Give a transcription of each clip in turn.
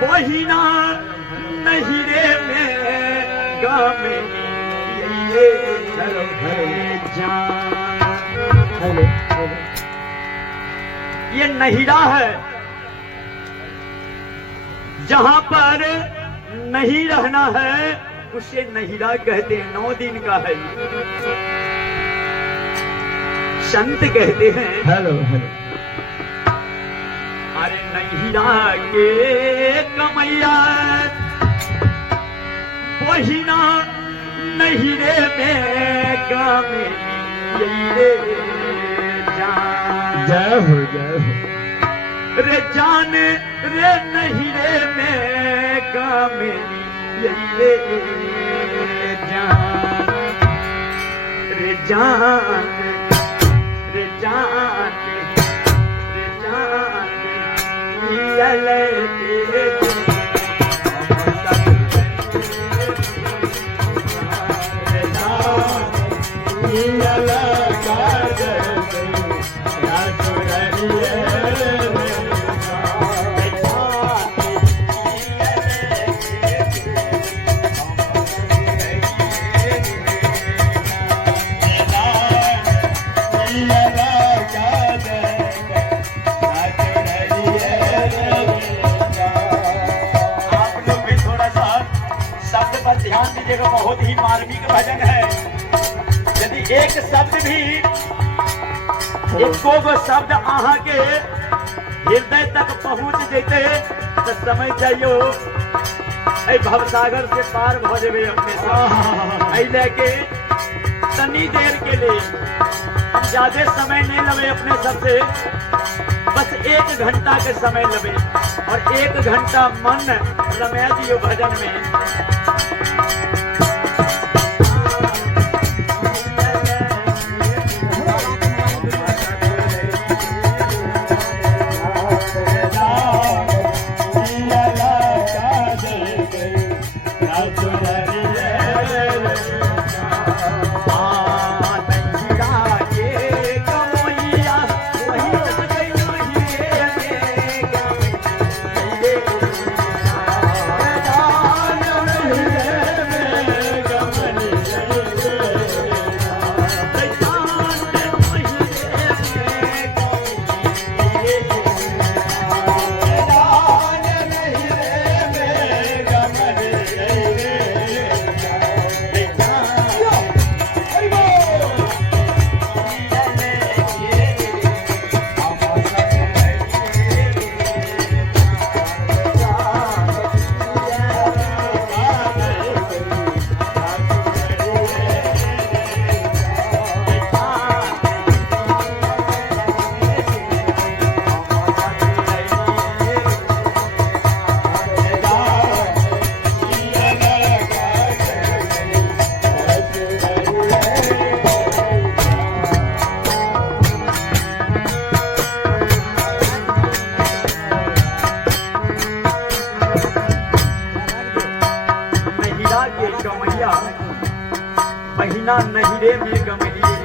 बहिना नहिरे में गमनी ये जान। ये नहिरा है जहां पर नहीं रहना है उसे नहिरा कहते हैं। 9 दिन का है। संत कहते हैं हेलो हेलो अरे नहिरा के कमैया बहिना नहिरे में गमे ये जान। जय हो जय हो। रे जान रे नहिरे में गमे ये जान। रे जान रे जान रे जान ये ले ध्यान दीजिएगा। बहुत ही मार्मिक भजन है। यदि एक शब्द भी एको गो शब्द आहा के हृदय तक पहुंच जेते तो समझ जाइयो भवसागर से पार भ जेबे अपने लेके तनी देर के लिए हम ज्यादा समय नहीं लगे अपने सबसे, बस 1 घंटा के समय लगे और 1 घंटा मन रमे दियो भजन में। महीना नहिरे में गमलिए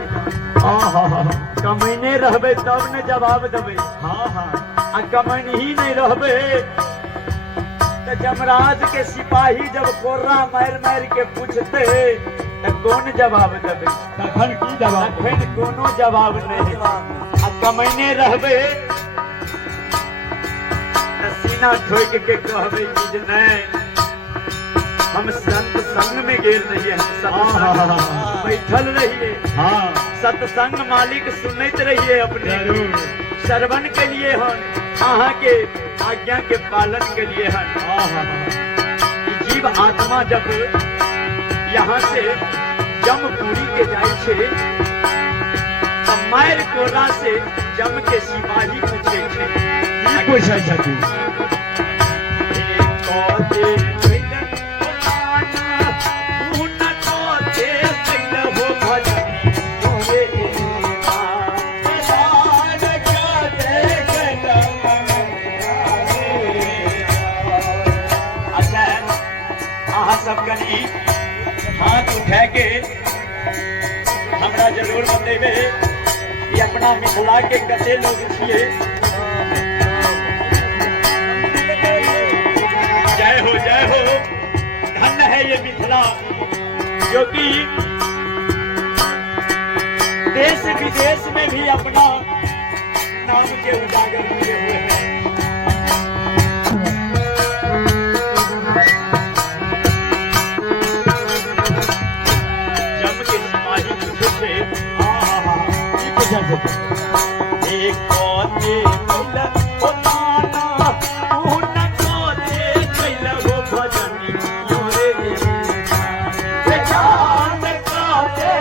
कमैने रहबे तब ने जवाब देबे। हाँ हाँ आ कमैन ही नहीं रहबे तो जमराज के सिपाही जब कोर्रा मार मार के पूछते तो कौन जवाब देबे? तखन की जवाब? तखन कोनो जवाब नहीं। आ कमैने रहबे तो सीना ठोक के कहबे कि नहीं हम संत संग में गेल रहिए, हम सत्संग बैठल रहिए। हाँ सत्संग मालिक सुनते रहिए अपने श्रवण के लिए हम अहाँ के आज्ञा के पालन के लिए हम। जीव आत्मा जब यहाँ से जमपुरी के जाए छे तब मायर कोरा से जम के सिपाही पूछे छे की पूछे छथि? सब कनी हाथ उठा के हमरा जरूर बतेबे कि अपना मिथिला के कते लोग छिए। क्योंकि देश विदेश में भी अपना नाम के उजागर किए हुए हैं। जम के सिपाही पूछे थे, की पूछा जाता एक कोते कैला हो ताना, तू न कोते कैला हो भजनी योरे रे जान कोते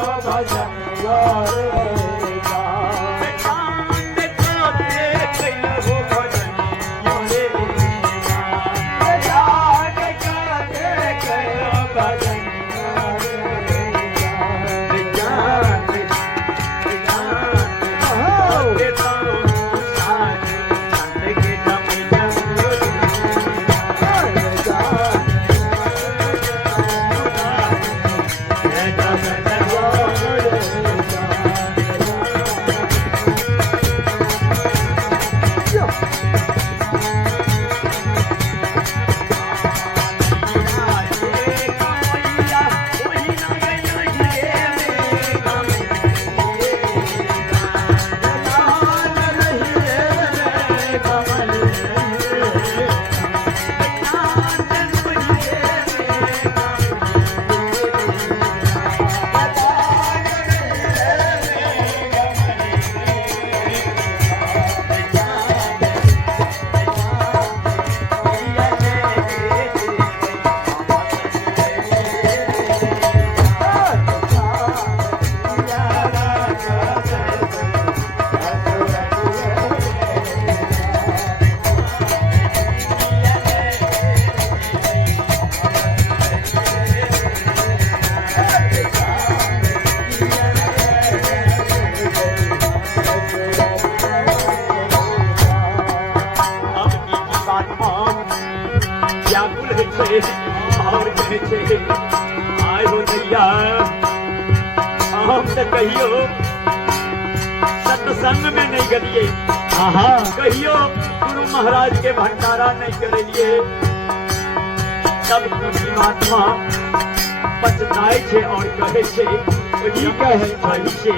हो भजनी योरे जान कोते कैला हो भजनी योरे जान कोते कैला भजनी योरे जान और कहने छे आय हो नैया हम तो कहियो सत्संग में नहीं गलिए, कहियो गुरु महाराज के भंडारा नहीं करेलिए, तब कृषि महात्मा पछताए छे और कहे छे वही कहे भाई छे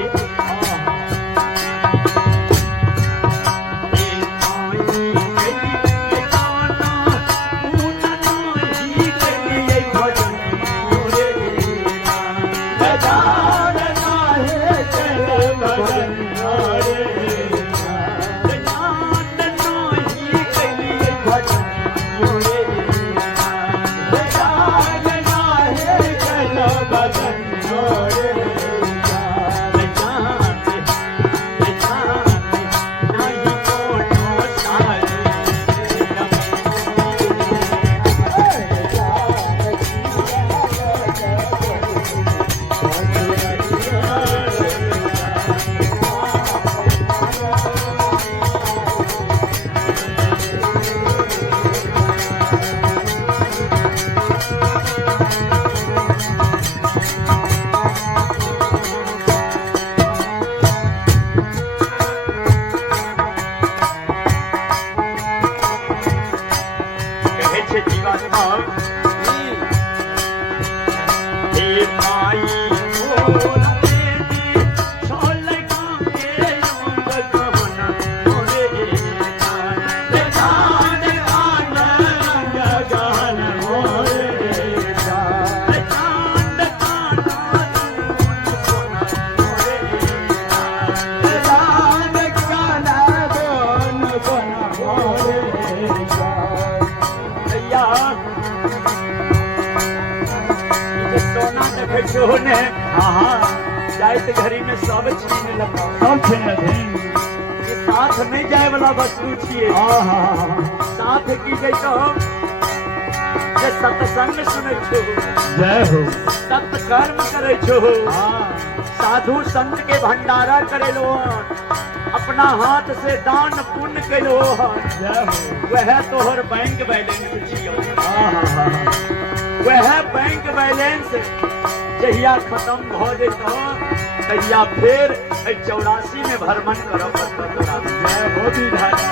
सोने जाइत घड़ी में सब छीन लगा, सब छीन लगे, साथ नहीं जाए वाला वस्तु छिए, साथ की जैतो जे सत्संग सुने छो, जय हो, सत्कर्म करे छो, साधु संत के भंडारा करे लो, अपना हाथ से दान पुण्य करो, जय हो, वह तोहर बैंक बैलेंस छियो, वह बैंक बैलेंस जहिया खत्म हो जैतो तहिया फिर 84 में भ्रमण करब तोरा। जय हो विधाता।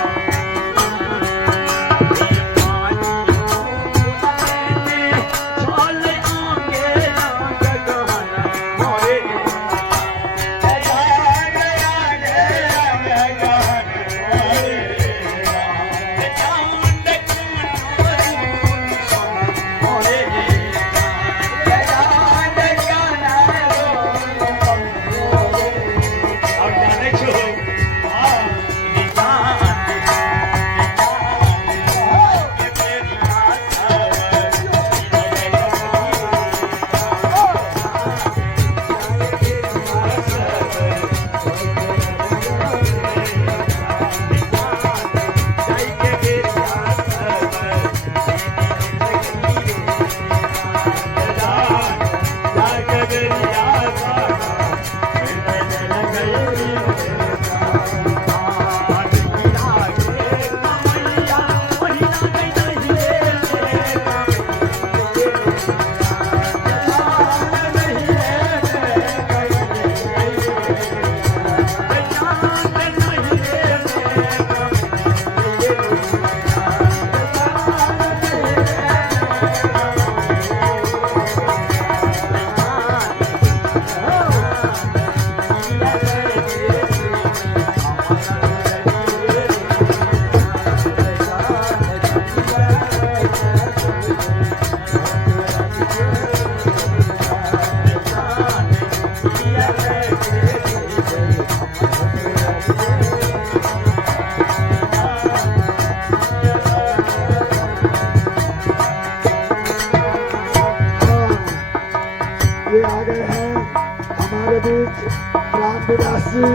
निराशी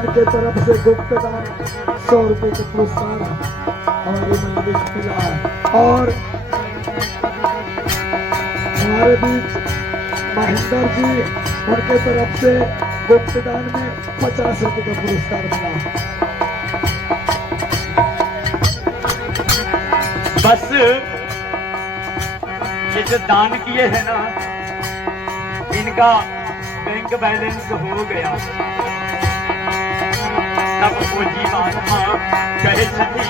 उनके तरफ से गुप्त दान 100 रुपए का पुरस्कार हमारी मंडली को मिला। और हमारे बीच महेंद्र जी उनके तरफ से गुप्त दान में 50 रुपए का पुरस्कार मिला। बस ये जो दान किए हैं ना, इनका बैंक बैलेंस हो गया। तब वो जीवात्मा कहे छठी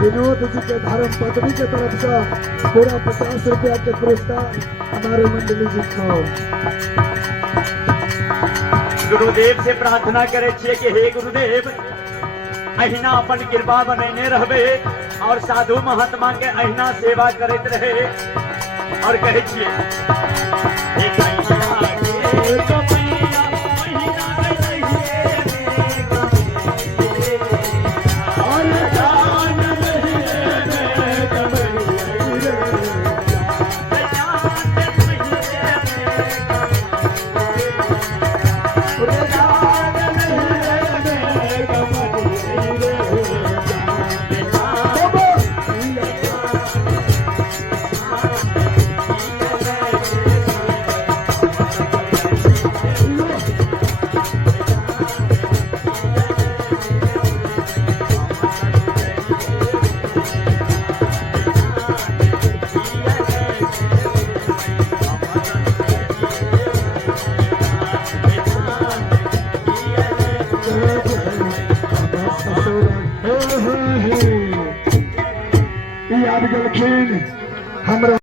विनोद जी के धर्म पत्नी के तरफ से पूरा 50 रुपया के पुरस्कार हमारे मंडली जी को। गुरुदेव से प्रार्थना करे छे कि हे गुरुदेव, अहिना अपन कृपा बनैने रहबे और साधु महात्मा के अहिना सेवा करते रहे। और कहे छिए हमरा